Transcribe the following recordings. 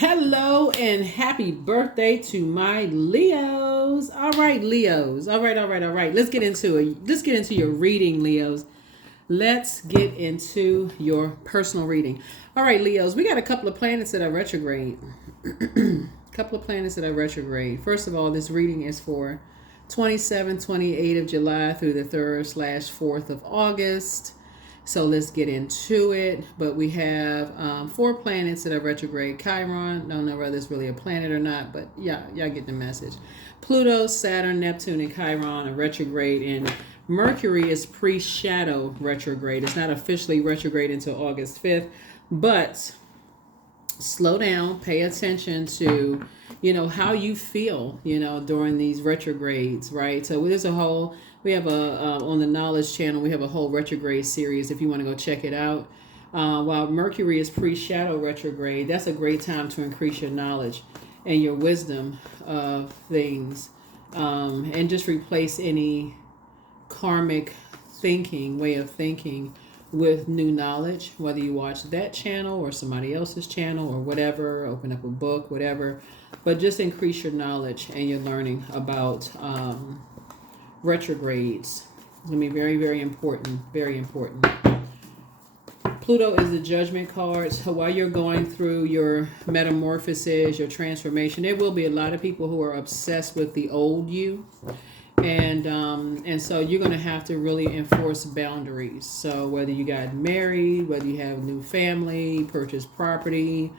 Hello and happy birthday to my Leos. All right, Leos. All right. Let's get into it. Let's get into your reading, Leos. Let's get into your personal reading. All right, Leos. We got a couple of planets that are retrograde. Couple of planets that are retrograde. First of all, this reading is for 27, 28 of July through the 3rd/4th of August. So let's get into it. But we have four planets that are retrograde. Chiron, don't know whether it's really a planet or not, but yeah, y'all get the message. Pluto, Saturn, Neptune, and Chiron are retrograde, and Mercury is pre-shadow retrograde. It's not officially retrograde until August 5th, but slow down, pay attention to, how you feel, during these retrogrades, right? So we have on the Knowledge channel, we have a whole retrograde series if you want to go check it out. While Mercury is pre-shadow retrograde, that's a great time to increase your knowledge and your wisdom of things, and just replace any karmic way of thinking with new knowledge, whether you watch that channel or somebody else's channel or whatever, open up a book, whatever, but just increase your knowledge and your learning about retrogrades. It's going to be very, very important, very important. Pluto is the judgment card. So while you're going through your metamorphosis, your transformation, there will be a lot of people who are obsessed with the old you. And so you're going to have to really enforce boundaries. So whether you got married, whether you have a new family, purchased property,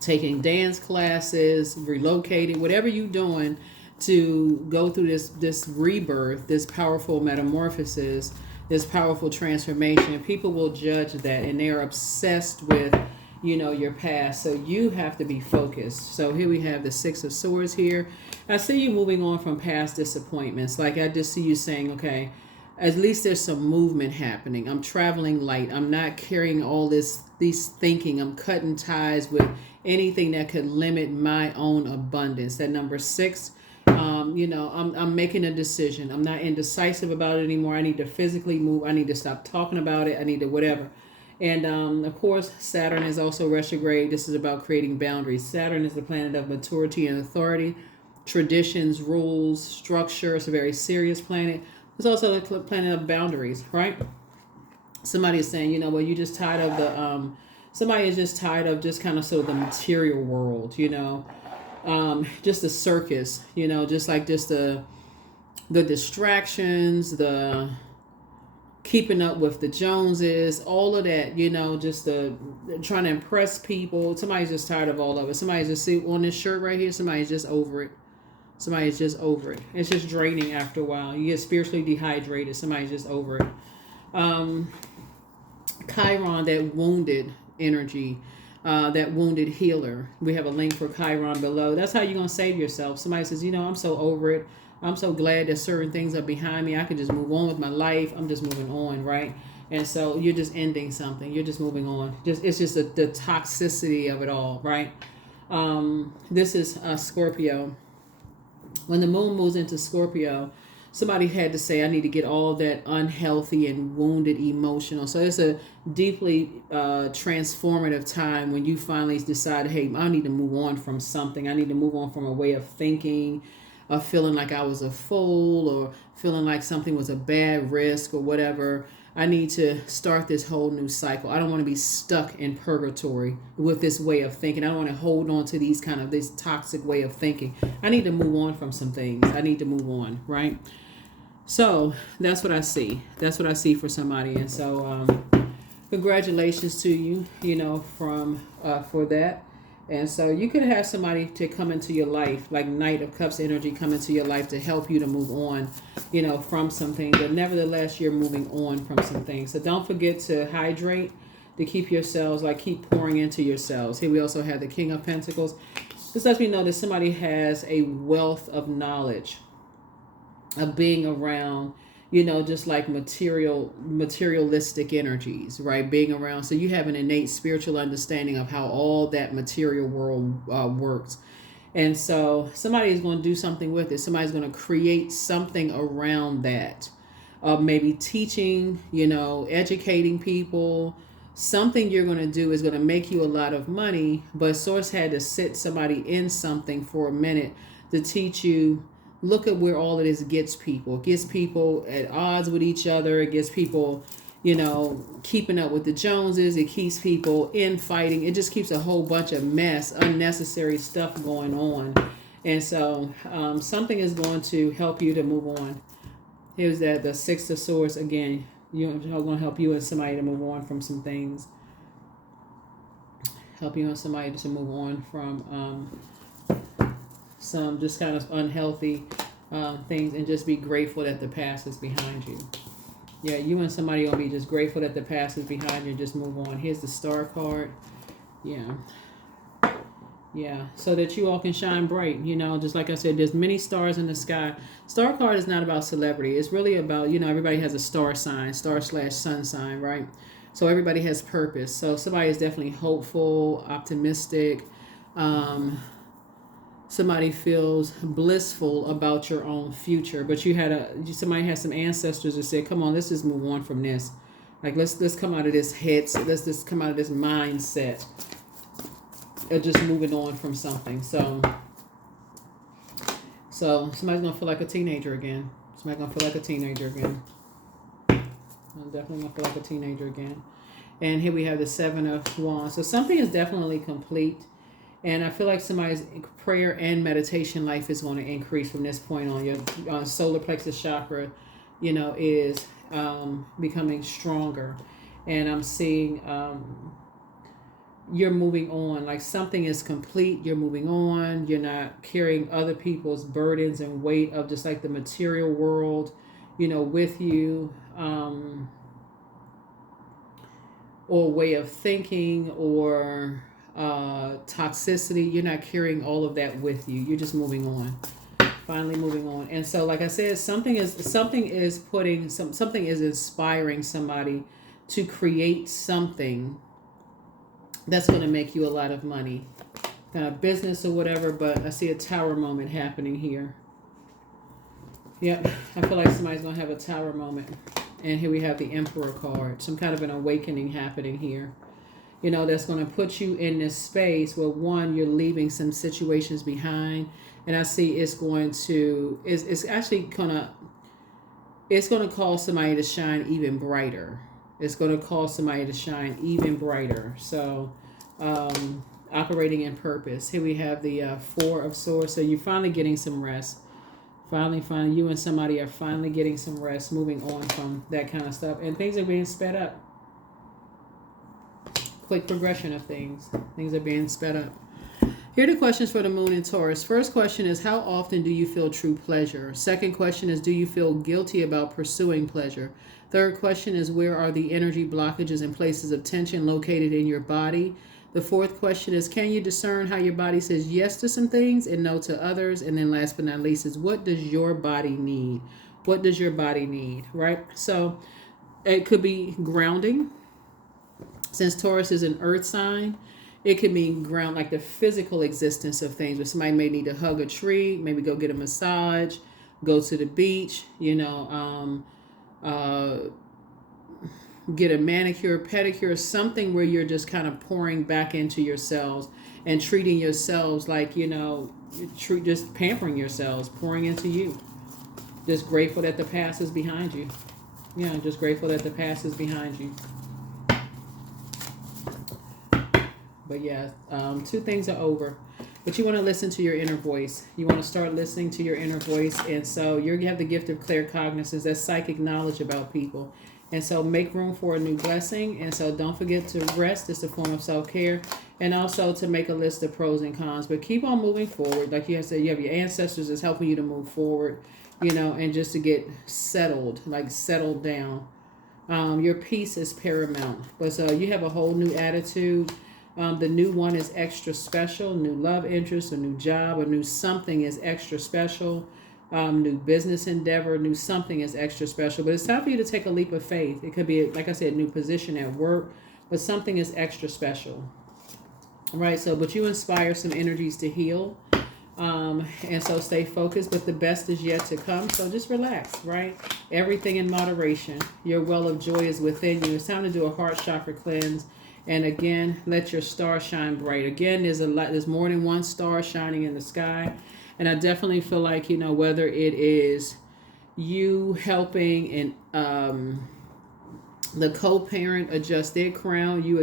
taking dance classes, relocating, whatever you're doing to go through this rebirth, this powerful metamorphosis, this powerful transformation, people will judge that, and they're obsessed with your past. So you have to be focused. So here we have the Six of Swords here. I see you moving on from past disappointments. Like I just see you saying, okay, at least there's some movement happening. I'm traveling light. I'm not carrying all these thinking. I'm cutting ties with anything that could limit my own abundance. That number 6, I'm making a decision. I'm not indecisive about it anymore. I need to physically move. I need to stop talking about it. I need to whatever. And of course, Saturn is also retrograde. This is about creating boundaries. Saturn is the planet of maturity and authority, traditions, rules, structure. It's a very serious planet. It's also the planet of boundaries, right? Somebody is saying, you're just tired of somebody is just tired of just kind of sort of the material world, just the circus, just the distractions, the keeping up with the Joneses, all of that, just the trying to impress people. Somebody's just tired of all of it. Somebody's just on this shirt right here. Somebody's just over it. Somebody's just over it. It's just draining after a while. You get spiritually dehydrated. Somebody's just over it. Chiron, that wounded energy, that wounded healer. We have a link for Chiron below. That's how you're going to save yourself. Somebody says, I'm so over it. I'm so glad that certain things are behind me. I can just move on with my life. I'm just moving on, right? And so you're just ending something. You're just moving on. It's just the toxicity of it all, right? This is Scorpio. When the moon moves into Scorpio, somebody had to say, I need to get all that unhealthy and wounded emotional. So it's a deeply transformative time when you finally decide, hey, I need to move on from something. I need to move on from a way of thinking, of feeling like I was a fool, or feeling like something was a bad risk or whatever. I need to start this whole new cycle. I don't want to be stuck in purgatory with this way of thinking. I don't want to hold on to this toxic way of thinking. I need to move on from some things. I need to move on, right? So that's what I see. That's what I see for somebody. And so congratulations to you, for that. And so you could have somebody to come into your life, like Knight of Cups energy come into your life to help you to move on, from something. But nevertheless, you're moving on from some things. So don't forget to hydrate, to keep yourselves, keep pouring into yourselves. Here we also have the King of Pentacles. This lets me know that somebody has a wealth of knowledge of being around, just like materialistic energies, right? Being around. So you have an innate spiritual understanding of how all that material world works. And so somebody is going to do something with it. Somebody's going to create something around that. Maybe teaching, educating people, something you're going to do is going to make you a lot of money, but source had to sit somebody in something for a minute to teach you. Look at where all of this gets people. It gets people at odds with each other. It gets people, keeping up with the Joneses. It keeps people infighting. It just keeps a whole bunch of mess, unnecessary stuff going on. And so something is going to help you to move on. Here's the Six of Swords again. You're going to help you and somebody to move on from some things. Help you and somebody to move on from some just kind of unhealthy things, and just be grateful that the past is behind you. Yeah, you and somebody going to be just grateful that the past is behind you and just move on. Here's the Star card. Yeah, so that you all can shine bright. Just like I said, there's many stars in the sky. Star card is not about celebrity. It's really about, everybody has a star sign, star/sun sign, right? So everybody has purpose. So somebody is definitely hopeful, optimistic. Somebody feels blissful about your own future. But somebody has some ancestors that said, come on, let's just move on from this. Like, let's come out of this head. Let's just come out of this mindset. Just moving on from something. So somebody's gonna feel like a teenager again. I'm definitely gonna feel like a teenager again. And here we have the Seven of Wands. So something is definitely complete. And I feel like somebody's prayer and meditation life is going to increase from this point on. Your solar plexus chakra, is becoming stronger. And I'm seeing you're moving on. Like, something is complete. You're moving on. You're not carrying other people's burdens and weight of just like the material world, with you, or way of thinking, or toxicity. You're not carrying all of that with you. You're just moving on. Finally moving on. And so, like I said, something is inspiring somebody to create something that's going to make you a lot of money, kind of business or whatever. But I see a tower moment happening here. Yep, I feel like somebody's going to have a tower moment. And here we have the Emperor card. Some kind of an awakening happening here. That's going to put you in this space where, one, you're leaving some situations behind. And I see it's going to cause somebody to shine even brighter. It's going to cause somebody to shine even brighter. So, operating in purpose. Here we have the Four of Swords. So you're finally getting some rest. Finally, you and somebody are finally getting some rest, moving on from that kind of stuff. And things are being sped up. Quick progression of things. Things are being sped up. Here are the questions for the Moon in Taurus. First question is, how often do you feel true pleasure? Second question is, do you feel guilty about pursuing pleasure? Third question is, where are the energy blockages and places of tension located in your body? The fourth question is, can you discern how your body says yes to some things and no to others? And then last but not least is, what does your body need? What does your body need, right? So it could be grounding. Since Taurus is an earth sign, it can be ground, like the physical existence of things. But somebody may need to hug a tree, maybe go get a massage, go to the beach, get a manicure, pedicure, something where you're just kind of pouring back into yourselves and treating yourselves like, just pampering yourselves, pouring into you. Just grateful that the past is behind you. Yeah, just grateful that the past is behind you. But yeah, two things are over. But you want to listen to your inner voice. You want to start listening to your inner voice. And so you have the gift of claircognizance. That's psychic knowledge about people. And so make room for a new blessing. And so don't forget to rest. It's a form of self-care. And also to make a list of pros and cons. But keep on moving forward. Like you have said, you have your ancestors that's helping you to move forward, and just to get settled down. Your peace is paramount. But so you have a whole new attitude. The new one is extra special. New love interest, a new job, a new something is extra special. New business endeavor, new something is extra special. But it's time for you to take a leap of faith. It could be, like I said, a new position at work, but something is extra special. Right? So, but you inspire some energies to heal. And so stay focused, but the best is yet to come. So just relax, right? Everything in moderation. Your well of joy is within you. It's time to do a heart chakra cleanse. And again, let your star shine bright. Again, there's more than one star shining in the sky. And I definitely feel like, whether it is you helping and the co-parent adjust their crown, you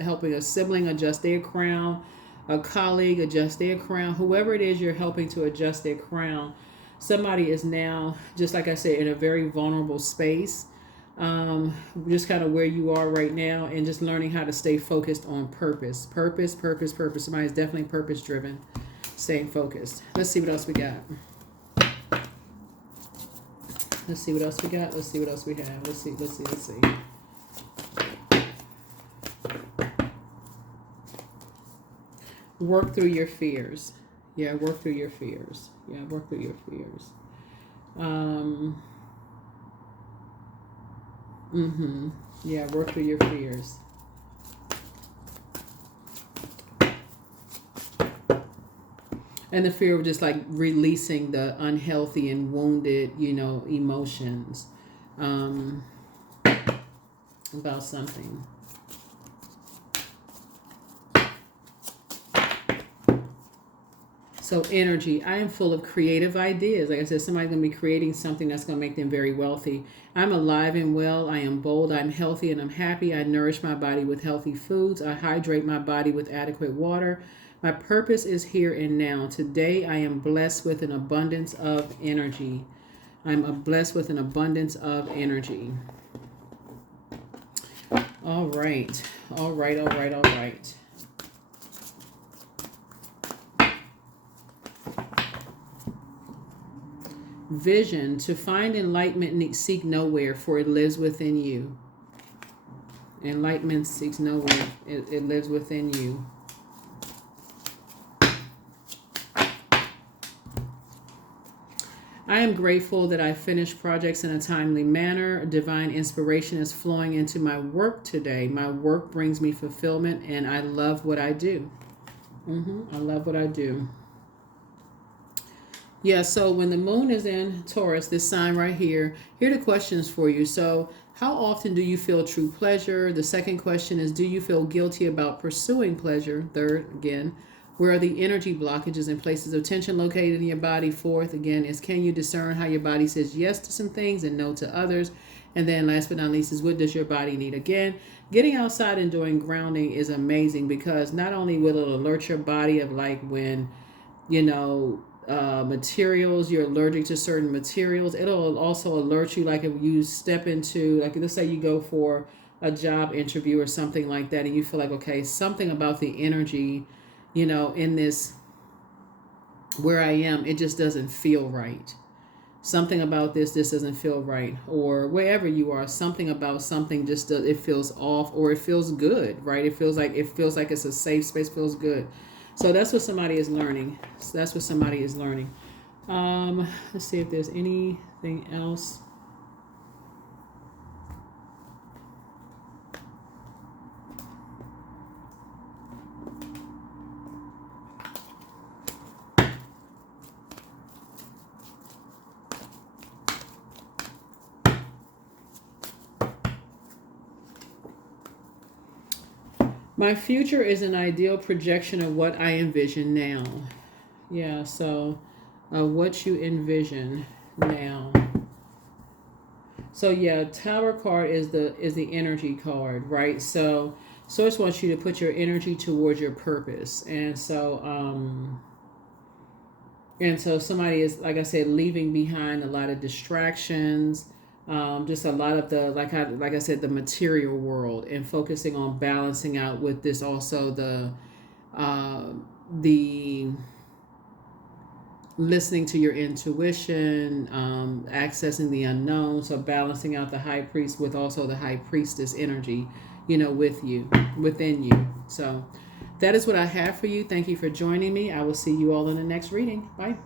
helping a sibling adjust their crown, a colleague adjust their crown, whoever it is you're helping to adjust their crown, somebody is now, just like I said, in a very vulnerable space, just kind of where you are right now, and just learning how to stay focused on purpose. Somebody's definitely purpose driven, staying focused. Let's see what else we got. Let's see what else we got. Let's see what else we have. Let's see. Work through your fears. Yeah, work through your fears. Yeah, work through your fears. Yeah, work through your fears. And the fear of just like releasing the unhealthy and wounded, emotions about something. So energy, I am full of creative ideas. Like I said, somebody's going to be creating something that's going to make them very wealthy. I'm alive and well. I am bold. I'm healthy and I'm happy. I nourish my body with healthy foods. I hydrate my body with adequate water. My purpose is here and now. Today, I am blessed with an abundance of energy. I'm blessed with an abundance of energy. All right. Vision, to find enlightenment, seek nowhere, for it lives within you. Enlightenment seeks nowhere. It lives within you. I am grateful that I finished projects in a timely manner. Divine inspiration is flowing into my work today. My work brings me fulfillment, and I love what I do. I love what I do. Yeah, so when the moon is in Taurus, this sign right here are the questions for you. So how often do you feel true pleasure? The second question is, do you feel guilty about pursuing pleasure? Third, again, where are the energy blockages and places of tension located in your body? Fourth, again, is can you discern how your body says yes to some things and no to others? And then last but not least is, what does your body need? Again, getting outside and doing grounding is amazing, because not only will it alert your body of like when, materials, you're allergic to certain materials, it'll also alert you, like if you step into, like let's say you go for a job interview or something like that, and you feel like, okay, something about the energy, in this where I am, it just doesn't feel right. Something about this doesn't feel right. Or wherever you are, something about something just does, it feels off, or it feels good, right? It feels like it's a safe space, feels good. So that's what somebody is learning. Let's see if there's anything else. My future is an ideal projection of what I envision now. Yeah, so what you envision now. So yeah, Tower card is the energy card, right? So Source wants you to put your energy towards your purpose. And so somebody is, like I said, leaving behind a lot of distractions. Just a lot of the, like I said, the material world, and focusing on balancing out with this also the listening to your intuition, accessing the unknown. So balancing out the high priest with also the high priestess energy, within you. So that is what I have for you. Thank you for joining me. I will see you all in the next reading. Bye.